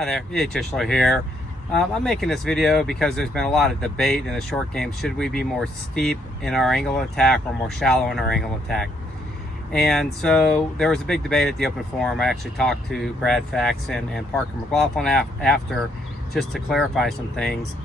Hi there, EA Tischler here. I'm making this video because there's been a lot of debate in the short game. Should we be more steep in our angle of attack or more shallow in our angle of attack? And so there was a big debate at the open forum. I actually talked to Brad Faxon and Parker McLaughlin after just to clarify some things.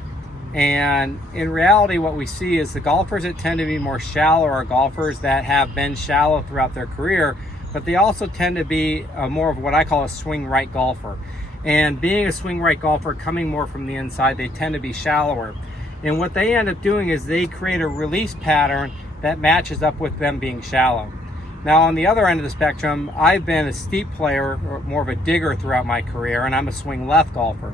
And in reality, what we see is the golfers that tend to be more shallow are golfers that have been shallow throughout their career, but they also tend to be more of what I call a swing right golfer. And being a swing right golfer, coming more from the inside, they tend to be shallower. And what they end up doing is they create a release pattern that matches up with them being shallow. Now, on the other end of the spectrum, I've been a steep player, or more of a digger throughout my career, and I'm a swing left golfer.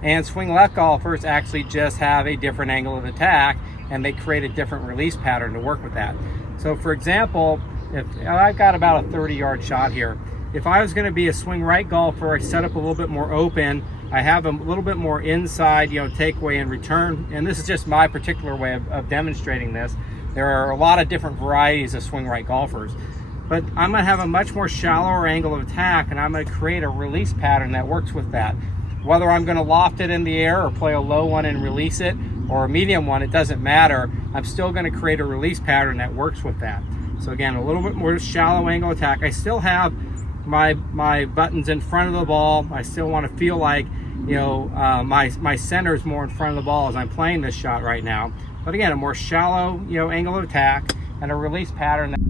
And swing left golfers actually just have a different angle of attack, and they create a different release pattern to work with that. So for example, if I've got about a 30-yard shot here, if I was going to be a swing right golfer, I set up a little bit more open. I have a little bit more inside, takeaway and return. And this is just my particular way of demonstrating this. There are a lot of different varieties of swing right golfers. But I'm going to have a much more shallower angle of attack, and I'm going to create a release pattern that works with that. Whether I'm going to loft it in the air or play a low one and release it, or a medium one, it doesn't matter. I'm still going to create a release pattern that works with that. So again, a little bit more shallow angle attack. I still have my buttons in front of the ball. I still want to feel like my center is more in front of the ball as I'm playing this shot right now. But again, a more shallow angle of attack and a release pattern that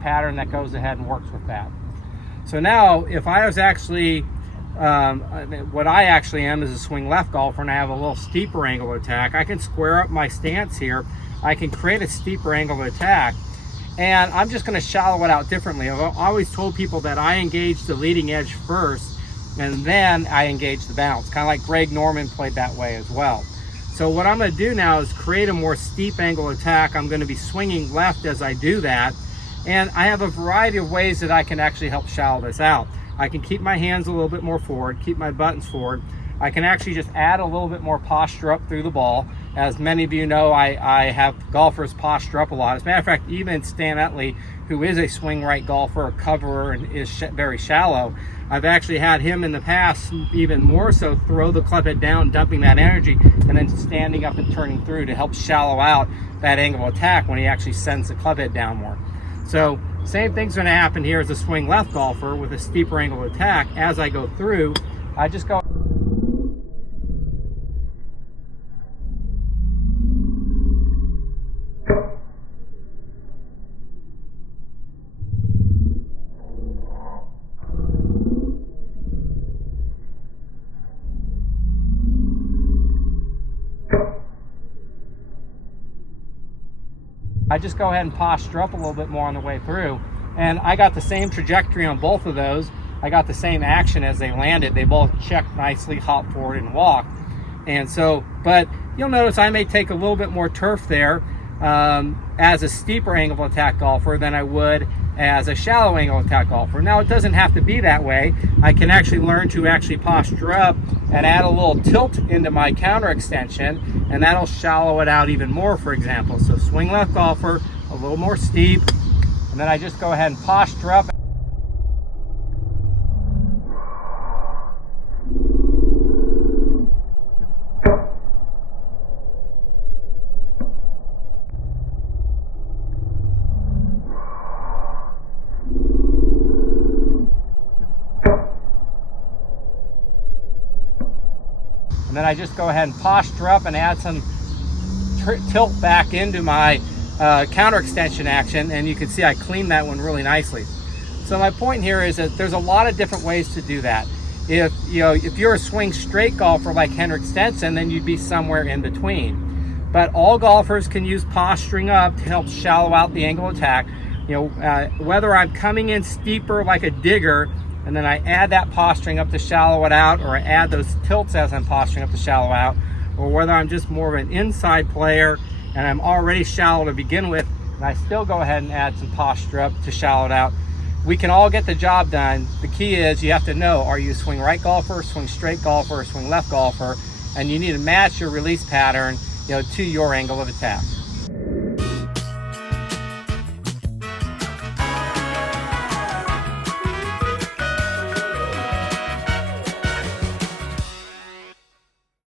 pattern that goes ahead and works with that. So now, if I was actually, what I actually am is a swing left golfer, and I have a little steeper angle of attack, I can square up my stance here. I can create a steeper angle of attack, and I'm just going to shallow it out differently. I've always told people that I engage the leading edge first, and then I engage the bounce, kind of like Greg Norman played that way as well. So what I'm going to do now is create a more steep angle attack. I'm going to be swinging left as I do that. And I have a variety of ways that I can actually help shallow this out. I can keep my hands a little bit more forward, keep my buttons forward. I can actually just add a little bit more posture up through the ball. As many of you know, I have golfers posture up a lot. As a matter of fact, even Stan Utley, who is a swing right golfer, a coverer, and is very shallow, I've actually had him in the past, even more so, throw the club head down, dumping that energy, and then standing up and turning through to help shallow out that angle of attack when he actually sends the club head down more. So same thing's going to happen here as a swing left golfer with a steeper angle of attack. As I go through, I just go ahead and posture up a little bit more on the way through. And I got the same trajectory on both of those. I got the same action as they landed. They both checked nicely, hop forward and walk. And so, but you'll notice I may take a little bit more turf there as a steeper angle of attack golfer than I would as a shallow angle of attack golfer. Now, it doesn't have to be that way. I can actually learn to actually posture up and add a little tilt into my counter extension, and that'll shallow it out even more, for example. So swing left golfer, a little more steep, and then I just go ahead and posture up. And then I just go ahead and posture up and add some tilt back into my counter extension action, and you can see I clean that one really nicely. So my point here is that there's a lot of different ways to do that. If you're a swing straight golfer like Henrik Stenson, then you'd be somewhere in between. But all golfers can use posturing up to help shallow out the angle of attack. Whether I'm coming in steeper like a digger and then I add that posturing up to shallow it out, or I add those tilts as I'm posturing up to shallow out, or whether I'm just more of an inside player and I'm already shallow to begin with, and I still go ahead and add some posture up to shallow it out. We can all get the job done. The key is you have to know, are you a swing right golfer, swing straight golfer, or swing left golfer, and you need to match your release pattern, to your angle of attack.